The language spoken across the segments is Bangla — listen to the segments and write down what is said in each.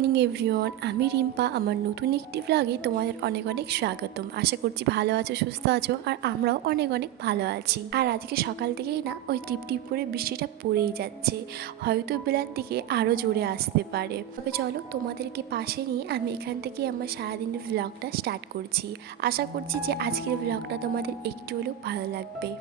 মর্নিং এভরিওয়ান, আমি রিম্পা। আমার নতুন একটি ব্লগে তোমাদের অনেক অনেক স্বাগতম। আশা করছি ভালো আছো, সুস্থ আছো, আর আমরাও অনেক অনেক ভালো আছি। আর আজকে সকাল থেকেই না ওই টিপ টিপ করে বৃষ্টিটা পড়েই যাচ্ছে, হয়তো বেলার দিকে আরও জোরে আসতে পারে। তবে চলো তোমাদেরকে পাশে নিয়ে আমি এখান থেকে আমার সারাদিনের ব্লগটা স্টার্ট করছি। আশা করছি যে আজকের ব্লগটা তোমাদের একটু হলেও ভালো লাগবে।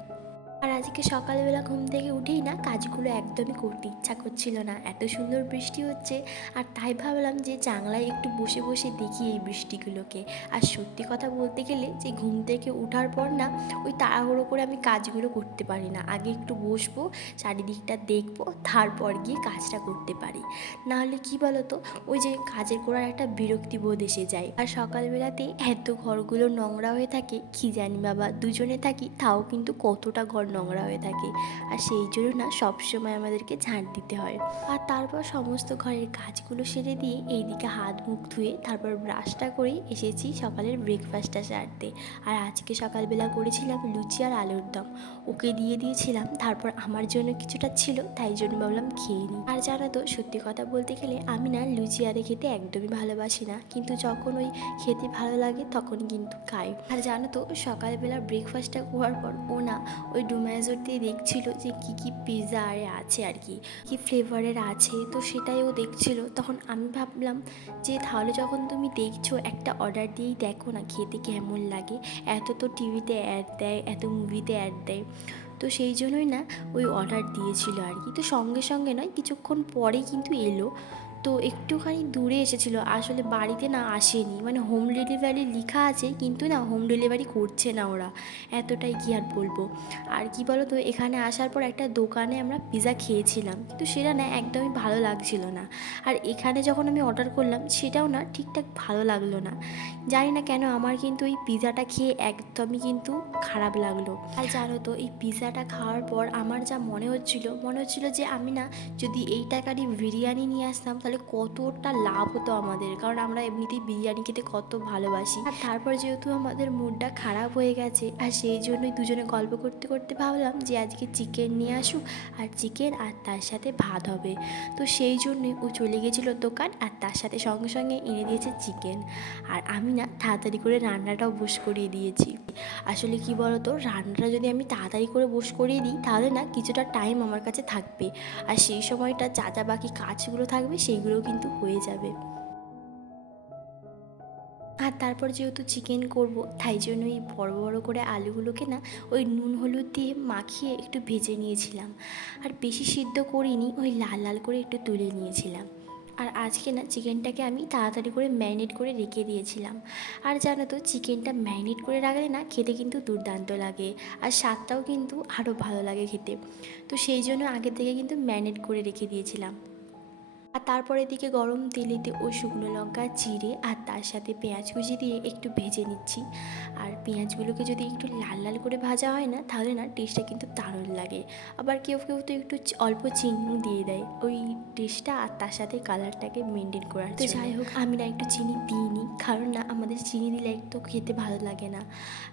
আর আজকে সকালবেলা ঘুম থেকে উঠেই না কাজগুলো একদমই করতে ইচ্ছা করছিল না, এত সুন্দর বৃষ্টি হচ্ছে। আর তাই ভাবলাম যে জানলায় একটু বসে বসে দেখি এই বৃষ্টিগুলোকে। আর সত্যি কথা বলতে গেলে যে ঘুম থেকে ওঠার পর না ওই তাড়াহুড়ো করে আমি কাজগুলো করতে পারি না। আগে একটু বসবো, চারিদিকটা দেখবো, তারপর গিয়ে কাজটা করতে পারি। নাহলে কি বলতো, ওই যে কাজের করার একটা বিরক্তি বোধ এসে যায়। আর সকালবেলাতে এত ঘরগুলো নোংরা হয়ে থাকে, কি জানি বাবা, দুজনে থাকি তাও কিন্তু কতটা ঘর নোংরা হয়ে থাকে। আর সেই জন্য না সবসময় আমাদেরকে ঝাঁট দিতে হয়। আর তারপর সমস্ত ঘরের কাজগুলো সেরে দিয়ে এইদিকে হাত মুখ ধুয়ে তারপর ব্রাশটা করেই এসেছি সকালের ব্রেকফাস্টটা সারতে। আর আজকে সকালবেলা করেছিলাম লুচি আর আলুর দম, ওকে দিয়ে দিয়েছিলাম। তারপর আমার জন্য কিছুটা ছিল, তাই জন্য ভাবলাম খেয়ে নিই। আর জানো তো, সত্যি কথা বলতে গেলে আমি না লুচি আরে খেতে একদমই ভালোবাসি না, কিন্তু যখন ওই খেতে ভালো লাগে তখন কিন্তু খাই। আর জানো তো, সকালবেলা ব্রেকফাস্টটা করার পর ও না ওই ডোম্যাজোর দিয়ে দেখছিল যে কী কী পিৎজা আরে আছে আর কি ফ্লেভারের আছে, তো সেটাই ও দেখছিল। তখন আমি ভাবলাম যে তাহলে যখন তুমি দেখছো একটা অর্ডার দিয়েই দেখো না খেতে কেমন লাগে। এত তো টিভিতে অ্যাড দেয়, এত মুভিতে অ্যাড দেয়, তো সেই জন্যই না ওই অর্ডার দিয়েছিল আর কি। তো সঙ্গে সঙ্গে নয়, কিছুক্ষণ পরেই কিন্তু এলো। তো একটুখানি দূরে এসেছিলো, আসলে বাড়িতে না আসেনি। মানে হোম ডেলিভারি লেখা আছে, কিন্তু না হোম ডেলিভারি করছে না ওরা, এতটাই কি আর বলবো। আর কি বলো তো, এখানে আসার পর একটা দোকানে আমরা পিৎজা খেয়েছিলাম, কিন্তু সেটা না একদমই ভালো লাগছিল না। আর এখানে যখন আমি অর্ডার করলাম সেটাও না ঠিকঠাক ভালো লাগলো না। জানি না কেন আমার কিন্তু এই পিৎজাটা খেয়ে একদমই কিন্তু খারাপ লাগলো। আর জানো তো, এই পিৎজাটা খাওয়ার পর আমার যা মনে হচ্ছিল যে আমি না যদি এই টাকারই বিরিয়ানি নিয়ে আসতাম তাহলে কতটা লাভ হতো আমাদের, কারণ আমরা এমনিতেই বিরিয়ানি খেতে কত ভালোবাসি। আর তারপর যেহেতু আমাদের মুডটা খারাপ হয়ে গেছে, আর সেই জন্যই দুজনে গল্প করতে করতে ভাবলাম যে আজকে চিকেন নিয়ে আসুক, আর চিকেন আর তার সাথে ভাত হবে। তো সেই জন্যই ও চলে গেছিলো দোকান, আর তার সাথে সঙ্গে সঙ্গে এনে দিয়েছে চিকেন। আর আমি না তাড়াতাড়ি করে রান্নাটাও বস করিয়ে দিয়েছি। আসলে কি বলতো, রান্নাটা যদি আমি তাড়াতাড়ি করে বস করিয়ে দিই তাহলে না কিছুটা টাইম আমার কাছে থাকবে, আর সেই সময়টা যা যা বাকি কাজগুলো থাকবে সেইগুলোও কিন্তু হয়ে যাবে। আর তারপর যেহেতু চিকেন করব, তাই জন্য এই বড় বড় করে আলুগুলোকে না ওই নুন হলুদ দিয়ে মাখিয়ে একটু ভেজে নিয়েছিলাম। আর বেশি সিদ্ধ করিনি, ওই লাল লাল করে একটু তুলে নিয়েছিলাম। আর আজকে না চিকেনটাকে আমি তাড়াতাড়ি করে ম্যারিনেট করে রেখে দিয়েছিলাম। আর জানো তো, চিকেনটা ম্যারিনেট করে রাখলে না খেতে কিন্তু দুর্দান্ত লাগে, আর স্বাদটাও কিন্তু আরও ভালো লাগে খেতে। তো সেই জন্য আগে থেকে কিন্তু ম্যারিনেট করে রেখে দিয়েছিলাম। আর তারপর এদিকে গরম তেলেতে ওই শুকনো লঙ্কা চিড়ে আর তার সাথে পেঁয়াজ কুচি দিয়ে একটু ভেজে নিচ্ছি। আর পেঁয়াজগুলোকে যদি একটু লাল লাল করে ভাজা হয় না তাহলে না টেস্টটা কিন্তু দারুণ লাগে। আবার কেউ কেউ তো একটু অল্প চিনিও দিয়ে দেয় ওই টেস্টটা আর তার সাথে কালারটাকে মেনটেন করার জন্য। তো যাই হোক, আমি না একটু চিনি দিইনি, কারণ না আমাদের চিনি দিলে একটু খেতে ভালো লাগে না।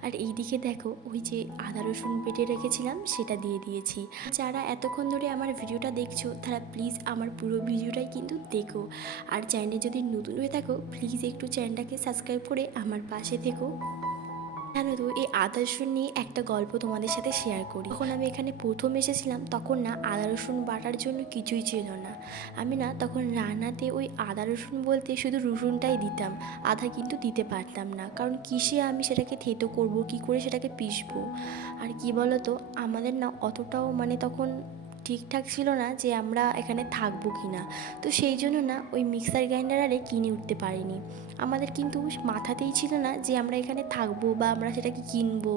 আর এইদিকে দেখো, ওই যে আদা রসুন বেটে রেখেছিলাম সেটা দিয়ে দিয়েছি। যারা এতক্ষণ ধরে আমার ভিডিওটা দেখছো তারা প্লিজ আমার পুরো ভিডিওটাই কিন্তু দেখো। আর চ্যানেলে যদি নতুন হয়ে থাকো প্লিজ একটু চ্যানেলটাকে সাবস্ক্রাইব করে আমার পাশে থেকো। জানো তো, এই আদা রসুন নিয়ে একটা গল্প তোমাদের সাথে শেয়ার করি। যখন আমি এখানে প্রথম এসেছিলাম তখন না আদা রসুন বাটার জন্য কিছুই ছিল না। আমি না তখন রান্নাতে ওই আদা রসুন বলতে শুধু রসুনটাই দিতাম, আদা কিন্তু দিতে পারতাম না, কারণ কিসে আমি সেটাকে থেতো করব, কি করে সেটাকে পিষবো। আর কি বলো তো, আমাদের না অতটাও মানে তখন ঠিকঠাক ছিল না যে আমরা এখানে থাকবো কি না। তো সেই জন্য না ওই মিক্সার গ্রাইন্ডার আরে কিনে উঠতে পারিনি। আমাদের কিন্তু মাথাতেই ছিল না যে আমরা এখানে থাকবো বা আমরা সেটাকে কিনবো।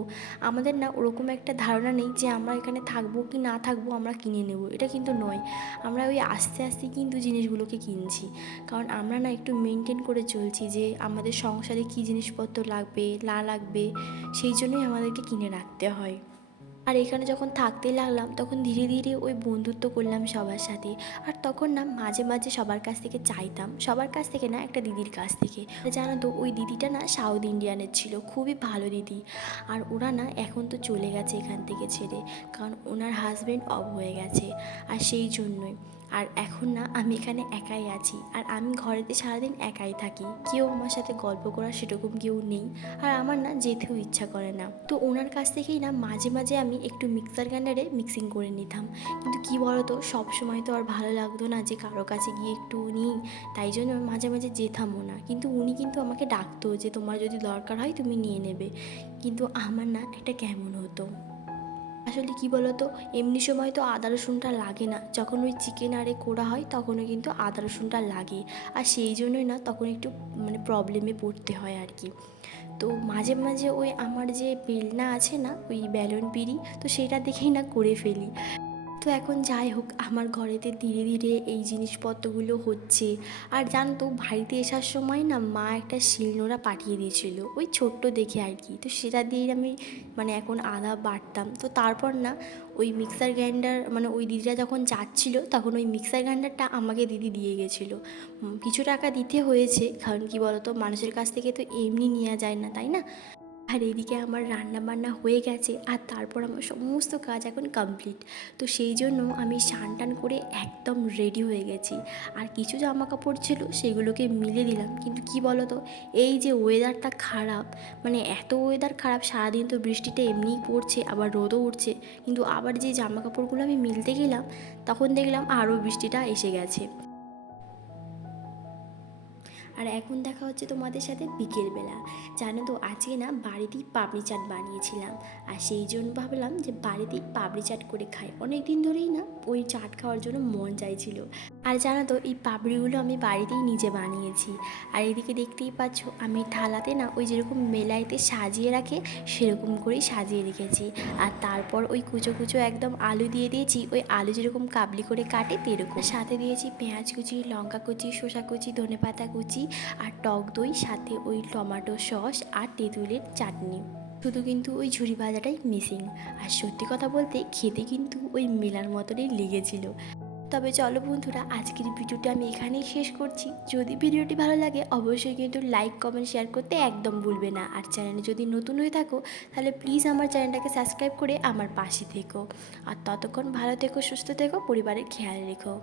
আমাদের না ওরকম একটা ধারণা নেই যে আমরা এখানে থাকবো কি না থাকবো আমরা কিনে নেব, এটা কিন্তু নয়। আমরা ওই আস্তে আস্তে কিন্তু জিনিসগুলোকে কিনছি, কারণ আমরা না একটু মেনটেন করে চলছি যে আমাদের সংসারে কী জিনিসপত্র লাগবে না লাগবে, সেই জন্যই আমাদেরকে কিনে রাখতে হয়। আর এখানে যখন থাকতে লাগলাম তখন ধীরে ধীরে ওই বন্ধুত্ব করলাম সবার সাথে। আর তখন না মাঝে মাঝে সবার কাছ থেকে চাইতাম, সবার কাছ থেকে না একটা দিদির কাছ থেকে। জানো তো, ওই দিদিটা না সাউথ ইন্ডিয়ানের ছিল, খুবই ভালো দিদি। আর ওরা না এখন তো চলে গেছে এখান থেকে ছেড়ে, কারণ ওনার হাজব্যান্ড অফ হয়ে গেছে। আর সেই জন্যই আর এখন না আমি এখানে একাই আছি, আর আমি ঘরেতে সারাদিন একাই থাকি, কেউ আমার সাথে গল্প করার সেরকম কেউ নেই। আর আমার না যেতেও ইচ্ছা করে না। তো ওনার কাছ থেকেই না মাঝে মাঝে আমি একটু মিক্সার গ্রাইন্ডারে মিক্সিং করে নিতাম। কিন্তু কী বলো তো, সবসময় তো আর ভালো লাগতো না যে কারো কাছে গিয়ে একটু নিই, তাই জন্য মাঝে মাঝে যেতামও না। কিন্তু উনি কিন্তু আমাকে ডাকতো যে তোমার যদি দরকার হয় তুমি নিয়ে নেবে। কিন্তু আমার না একটা কেমন হতো। আসলে কি বলো তো, এমনি সময় তো আদা রসুনটা লাগে না, যখন ওই চিকেন আরে করা হয় তখনও কিন্তু আদা রসুনটা লাগে। আর সেই জন্যই না তখন একটু প্রবলেমে পড়তে হয় আর কি। তো মাঝে মাঝে ওই আমার যে বেলনা আছে না, ওই ব্যালন পিঁড়ি, তো সেটা দেখেই না করে ফেলি। তো এখন যাই হোক, আমার ঘরেতে ধীরে ধীরে এই জিনিসপত্রগুলো হচ্ছে। আর জানো তো, বাড়িতে আসার সময় না মা একটা শিলনোড়া পাঠিয়ে দিয়েছিল, ওই ছোট্ট দেখে আর কি। তো সেটা দিয়েই আমি এখন আদা বাটতাম। তো তারপর না ওই মিক্সার গ্রাইন্ডার, ওই দিদিরা যখন যাচ্ছিল তখন ওই মিক্সার গ্রাইন্ডারটা আমাকে দিদি দিয়ে গেছিলো। কিছু টাকা দিতে হয়েছে, কারণ কি বলতো, মানুষের কাছ থেকে তো এমনি নেওয়া যায় না, তাই না? আর এদিকে আমার রান্না বান্না হয়ে গেছে, আর তারপর আমার সমস্ত কাজ এখন কমপ্লিট। তো সেই জন্য আমি স্নান টান করে একদম রেডি হয়ে গেছি। আর কিছু জামা কাপড় ছিল সেগুলোকে মিলে দিলাম। কিন্তু কি বলো তো, এই যে ওয়েদারটা খারাপ, এত ওয়েদার খারাপ, সারাদিন তো বৃষ্টিটা এমনিই পড়ছে, আবার রোদও উঠছে, কিন্তু আবার যে জামা কাপড়গুলো আমি মিলতে গেলাম তখন দেখলাম আরও বৃষ্টিটা এসে গেছে। আর এখন দেখা হচ্ছে তোমাদের সাথে বিকেলবেলা। জানো তো, আজকে না বাড়িতেই পাপড়ি চাট বানিয়েছিলাম। আর সেই জন্য ভাবলাম যে বাড়িতেই পাপড়ি চাট করে খাই, অনেক দিন ধরেই না ওই চাট খাওয়ার জন্য মন চাইছিল। আর জানো তো, এই পাপড়িগুলো আমি বাড়িতেই নিজে বানিয়েছি। আর এদিকে দেখতেই পাচ্ছ, আমি থালাতে না ওই যেরকম মেলাইতে সাজিয়ে রাখে সেরকম করেই সাজিয়ে রেখেছি। আর তারপর ওই কুচো কুচো একদম আলু দিয়ে দিয়েছি, ওই আলু যেরকম কাবলি করে কাটে তেরকম। সাথে দিয়েছি পেঁয়াজ কুচি, লঙ্কা কুচি, শসা কুচি, ধনেপাতা কুচি, আর টক দই, সাথে ওই টমেটো সস আর তেঁতুলের চাটনি। শুধু কিন্তু ওই ঝুরি ভাজাটাই মিসিং। আর সত্যি কথা বলতে খেতে কিন্তু ওই মেলার মতনই লেগেছিল। তবে চলো বন্ধুরা, আজকের ভিডিওটা আমি এখানেই শেষ করছি। যদি ভিডিওটি ভালো লাগে অবশ্যই কিন্তু লাইক কমেন্ট শেয়ার করতে একদম ভুলবে না। আর চ্যানেলে যদি নতুন হয়ে থাকো তাহলে প্লিজ আমার চ্যানেলটাকে সাবস্ক্রাইব করে আমার পাশে থেকো। আর ততক্ষণ ভালো থেকো, সুস্থ থেকো, পরিবারের খেয়াল রেখো।